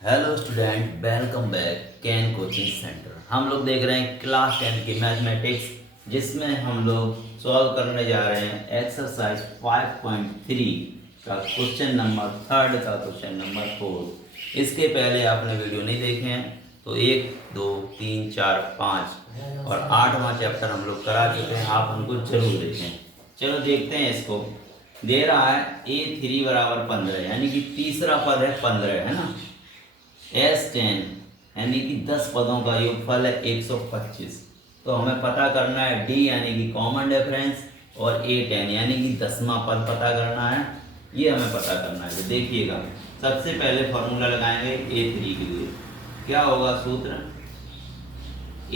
Hello student, welcome back can coaching centre. हम लोग देख रहे हैं क्लास 10 की मैथमेटिक्स, जिसमें हम लोग सॉल्व करने जा रहे हैं एक्सरसाइज 5.3 का क्वेश्चन नंबर 3 का क्वेश्चन नंबर 4। इसके पहले आपने वीडियो नहीं देखे हैं तो 1, 2, 3, 4, 5 और 8वां चैप्टर हम लोग करा चुके हैं, आप उनको जरूर देखें। चलो देखते हैं इसको। दे रहा है a3 बराबर 15, यानी कि तीसरा पद है 15, है ना। S10 यानी कि 10 पदों का योगफल है 125। तो हमें पता करना है D यानी कि कॉमन डिफरेंस, और A10 यानी कि 10वां पद पता करना है। ये हमें पता करना है। तो देखिएगा, सबसे पहले फॉर्मूला लगाएंगे A3 के लिए। क्या होगा सूत्र?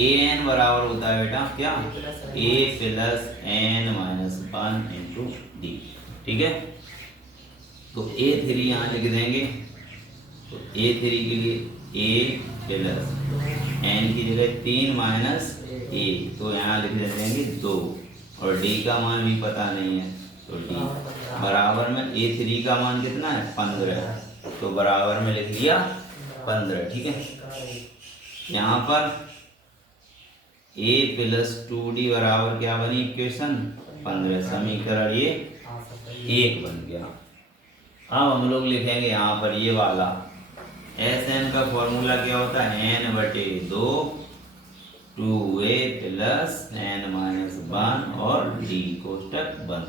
AN बराबर होता है बेटा क्या? A plus N minus 1 into D. ठीक है, तो A3 यहाँ लिख देंगे। तो A3 के लिए A प्लस N की जगह 3 माइनस A, तो यहाँ लिख देंगे 2। और D का मान भी पता नहीं है, तो D बराबर में A3 का मान कितना है? 15। तो बराबर में लिख लिया 15। ठीक है, यहाँ पर A प्लस 2D बराबर क्या बनी इक्वेशन? 15। समीकरण ये 1 बन गया। अब हम लोग लिखेंगे यहाँ पर ये वाला SN का फॉर्मूला क्या होता है? n/2 2a plus n minus 1 और d कोष्टक बंद।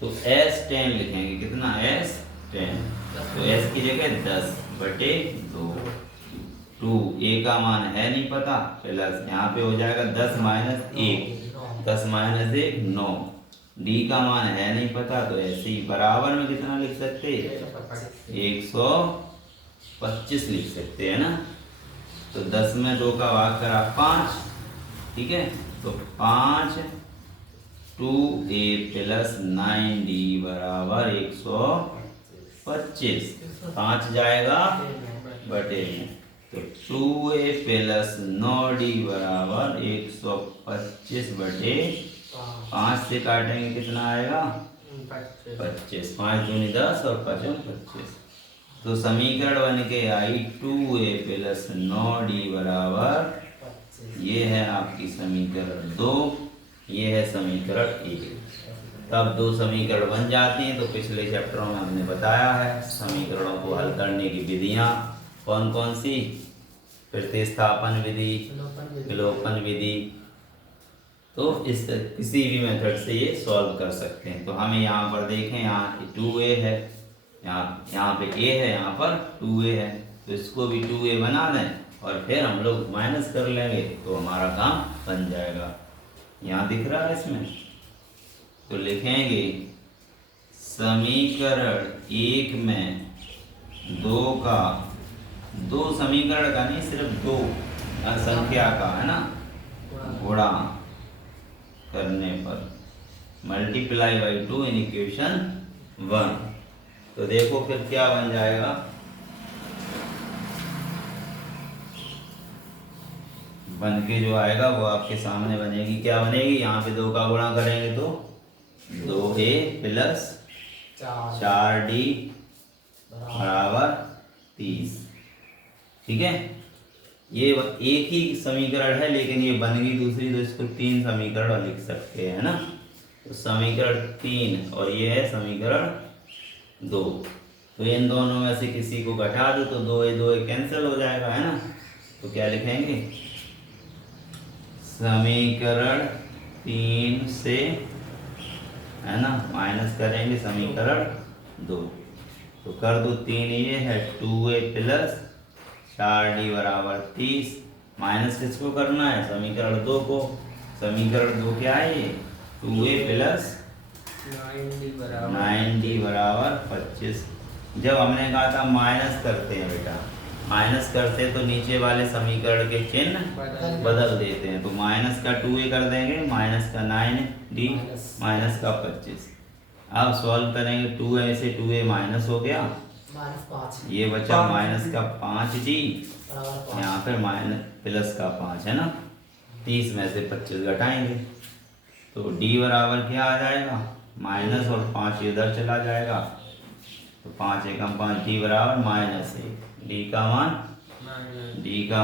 तो S10 लिखेंगे, कितना? S10। तो S की जगह 10/2। 2 a का मान है नहीं पता, प्लस यहाँ पे हो जाएगा 10 माइनस 1, 10 माइनस 1 9। D का मान है नहीं पता, तो ऐसे ही बराबर में कितना लिख सकते? 125 लिख सकते हैं ना। तो 10 में 2 का भाग करा 5। ठीक है, तो 5 2a प्लस 9d बराबर 125। 5 जाएगा बटे में, तो 2a प्लस 9d बराबर 125 बटे 5 से काटेंगे कितना आएगा? 25। 5 दूनी 10 और 5 25। तो समीकरण बन के आई 2a प्लस 9d बराबर, ये है आपकी समीकरण 2, ये है समीकरण 1। तब 2 समीकरण बन जाती हैं। तो पिछले चैप्टरों में हमने बताया है समीकरणों को हल करने की विधियां कौन कौन सी? प्रतिस्थापन विधि, विलोपन विधि। तो इस किसी भी मेथड से ये सॉल्व कर सकते हैं। तो हमें यहाँ पर देखें, यहाँ 2a है, यहाँ पे a है, यहाँ पर 2a है, तो इसको भी 2a बना दें और फिर हम लोग माइनस कर लेंगे तो हमारा काम बन जाएगा। यहाँ दिख रहा है इसमें, तो लिखेंगे समीकरण 1 में 2 समीकरण का नहीं, सिर्फ 2 संख्या का, है ना, गुणा करने पर मल्टीप्लाई बाई 2 इन इक्वेशन 1। तो देखो फिर क्या बन जाएगा? बन के जो आएगा वो आपके सामने बनेगी। क्या बनेगी? यहाँ पे 2 का गुणा करेंगे तो 2a प्लस 4d बराबर 30। ठीक है, ये एक ही समीकरण है लेकिन ये बन गई दूसरी, तो इसको 3 समीकरण लिख सकते हैं ना। तो समीकरण 3 और ये है समीकरण 2। तो इन दोनों में से किसी को घटा दो तो 2a कैंसिल हो जाएगा, है ना। तो क्या लिखेंगे? समीकरण 3 से, है ना, माइनस करेंगे समीकरण 2। तो कर दो 3, ये है 2a प्लस 4d बराबर 30। माइनस किसको करना है? समीकरण 2 को। समीकरण 2 क्या है? ये 2a प्लस 9d बराबर 25। जब हमने कहा था माइनस करते हैं बेटा, माइनस करते तो नीचे वाले समीकरण के चिन्ह बदल देते हैं। तो माइनस का 2a कर देंगे, माइनस का 9d, माइनस का 25। अब सॉल्व करेंगे, 2a से 2a माइनस हो गया, ये बचा माइनस का 5d, यहाँ पे माइनस प्लस का 5, है ना। 30 में से 25 घटाएंगे तो d बराबर क्या आ जाएगा? माइनस और 5 इधर चला जाएगा, तो 5 एकम 5, डी बराबर -1, डी का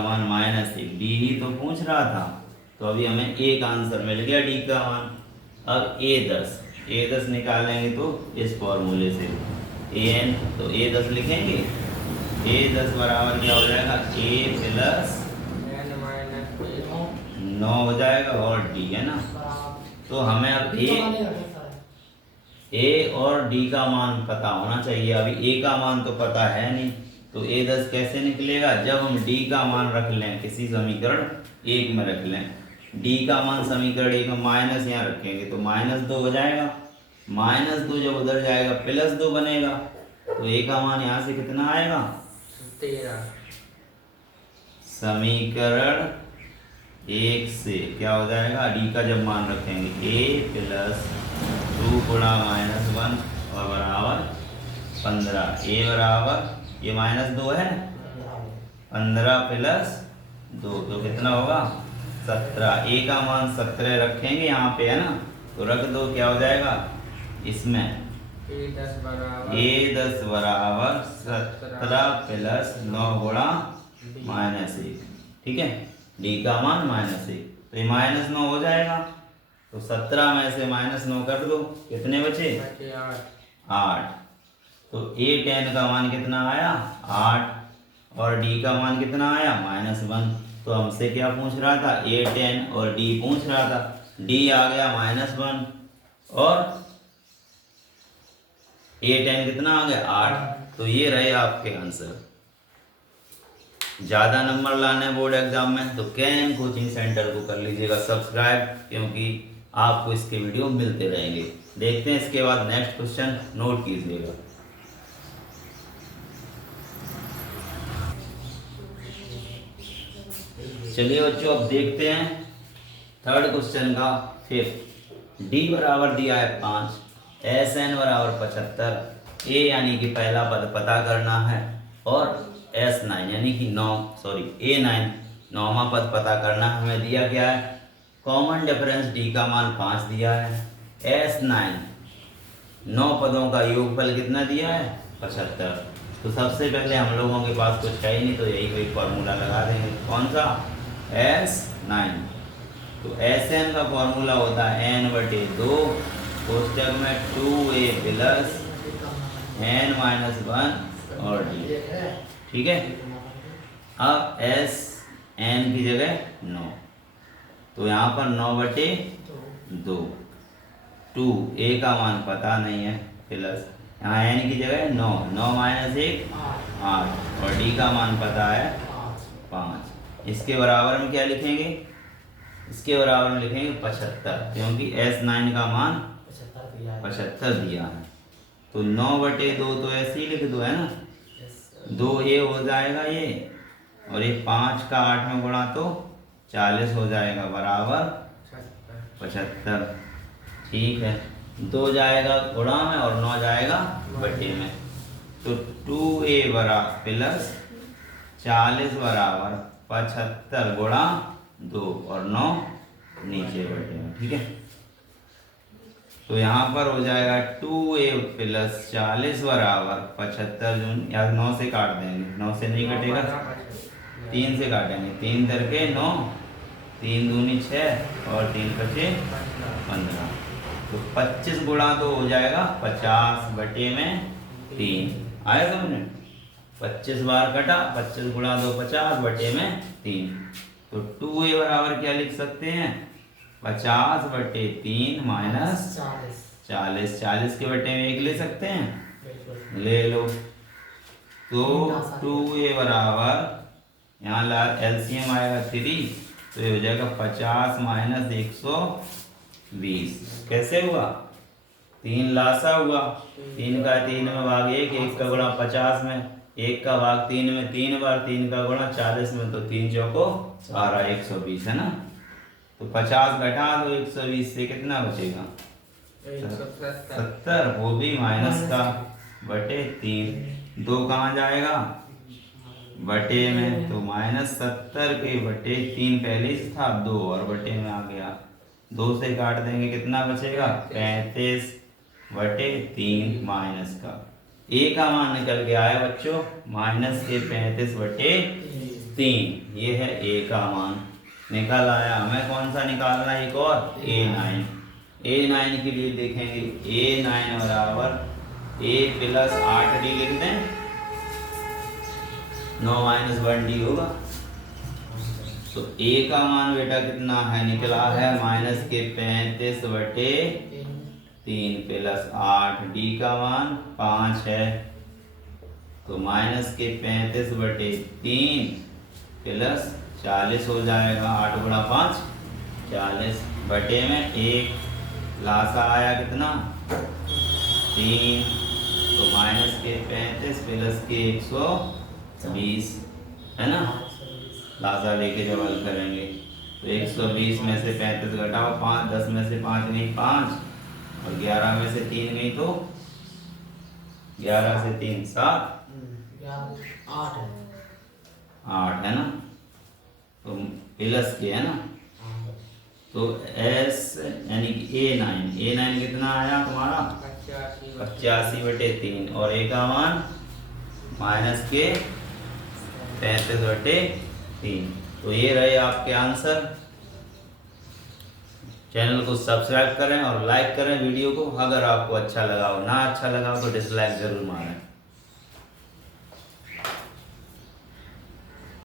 मान -1, डी ही तो पूछ रहा था, तो अभी हमें एक आंसर मिल गया डी का मान। अब ए10 निकालेंगे तो इस फॉर्मूले से an, तो a10 लिखेंगे, a10 बराबर क्या हो जाएगा, a प्लस 9 हो जाएगा और डी है ना। तो हमें अब ए और डी का मान पता होना चाहिए। अभी ए का मान तो पता है नहीं, तो a10 कैसे निकलेगा, जब हम डी का मान रख लें किसी समीकरण एक में रख लें, डी का मान समीकरण एक में माइनस यहाँ रखेंगे तो -2 हो जाएगा, -2 जब उधर जाएगा +2 बनेगा, तो ए का मान यहाँ से कितना आएगा 13। समीकरण एक से क्या हो जाएगा, डी का जब मान रखेंगे a प्लस 2 गुणा -1 और बराबर 15, ए बराबर ये -2 है, 15 प्लस 2 तो कितना होगा 17, ए का मान 17 रखेंगे यहाँ पे है ना, तो रख दो, क्या हो जाएगा इसमें a10 बराबर 17 प्लस 9 गुणा -1, ठीक है, डी का मान -1, तो ये -9 हो जाएगा, तो 17 में से -9 कर दो, कितने बचे 8, तो a10 का मान कितना आया 8 और डी का मान कितना आया -1, तो हमसे क्या पूछ रहा था, a10 और डी पूछ रहा था, डी आ गया -1 और a10 कितना आ गया 8, तो ये रहे आपके आंसर। ज़्यादा नंबर लाने बोर्ड एग्जाम में तो कैन कोचिंग सेंटर को कर लीजिएगा सब्सक्राइब, क्योंकि आपको इसके वीडियो मिलते रहेंगे। देखते हैं इसके बाद नेक्स्ट क्वेश्चन, नोट कीजिएगा। चलिए बच्चों अब देखते हैं थर्ड क्वेश्चन का फिफ्थ। डी बराबर दिया है 5, SN बराबर 75, ए यानी कि पहला पद पता करना है और S9 यानी कि A9 नौवां पद पता करना है। हमें दिया क्या है, कॉमन डिफरेंस डी का मान 5 दिया है, S9 9 पदों का योगफल कितना दिया है 75। तो सबसे पहले हम लोगों के पास कुछ है ही नहीं, तो यही कोई फॉर्मूला लगा देंगे, कौन सा S9। तो SN का फॉर्मूला होता है n/2 कोष्टक में 2a प्लस n-1 और d, ठीक है। अब SN की जगह 9, तो यहाँ पर 9/2, 2 a का मान पता नहीं है प्लस यहाँ n की जगह 9, 9 - 1 8 और d का मान पता है 5। इसके बराबर में क्या लिखेंगे, इसके बराबर में लिखेंगे 75, क्योंकि S9 का मान 75 दिया है। तो 9/2 तो ऐसे ही लिख दो, है ना, 2a हो जाएगा ये, और ये 5 का 8 में गुणा तो 40 हो जाएगा बराबर 75, ठीक है। 2 जाएगा गुणा में और 9 जाएगा बटे में, तो 2a बराबर प्लस 40 बराबर 75 गुणा 2 और 9 नीचे बटे में, ठीक है। तो यहाँ पर हो जाएगा 2a प्लस 40 बराबर 75, जो या 9 से काट देंगे, 9 से नहीं कटेगा, 3 से काटेंगे, 3 करके 9, 3 दूनी 6 और 3 बचे 15, तो 25 गुणा तो हो जाएगा 50 बटे में 3, आया समझ, 25 बार कटा, 25 गुणा 2 50 बटे में 3, तो 2a बराबर क्या लिख सकते हैं 50 बटे 3 माइनस 40, 40 के बटे में 1 ले सकते हैं, ले लो। तो 2a बराबर यहाँ LCM आएगा 3, तो ये हो जाएगा 50 माइनस 120, कैसे हुआ 3 लासा हुआ, 3 का 3 में भाग 1, 1 का गुणा 50 में, 1 का भाग 3 में 3 बार, 3 का गुणा 40 में, तो 3 चौको 12 120 है ना। तो 50 घटा दो 120 से, कितना बचेगा 70, वो भी माइनस का बटे 3, 2 कहाँ जाएगा बटे में, तो -70 के बटे 3 पहले से था, 2 और बटे में आ गया, 2 से काट देंगे, कितना बचेगा 35 बटे 3 माइनस का, ए का मान निकल के आया बच्चों -के 35/3। ये है ए का मान निकल आया। हमें कौन सा निकालना है एक और A9। A9 के लिए देखेंगे A9 बराबर A + 8D लिख दें, 9 - 1D होगा। तो A का मान बेटा कितना है निकला है -के 35/3 + 8D का मान 5 है। तो -के 35/3 + 40 हो जाएगा। 8 × 5 40 बटे में 1 लासा आया कितना 3। तो -के 35 + के 120 है ना। लासा लेके जब हल करेंगे तो 120 में से 35 घटाओ 5, 10 में से 5 गई 5 और 11 में से 3 गई तो 11 से 3 7 8 है ना। तो प्लस के है ना। तो एस यानी कि A9 कितना आया तुम्हारा 85/3 और ए का मान -के 35/3। तो ये रहे आपके आंसर। चैनल को सब्सक्राइब करें और लाइक करें वीडियो को। अगर आपको अच्छा लगा हो, ना अच्छा लगा हो तो डिसलाइक जरूर मारें।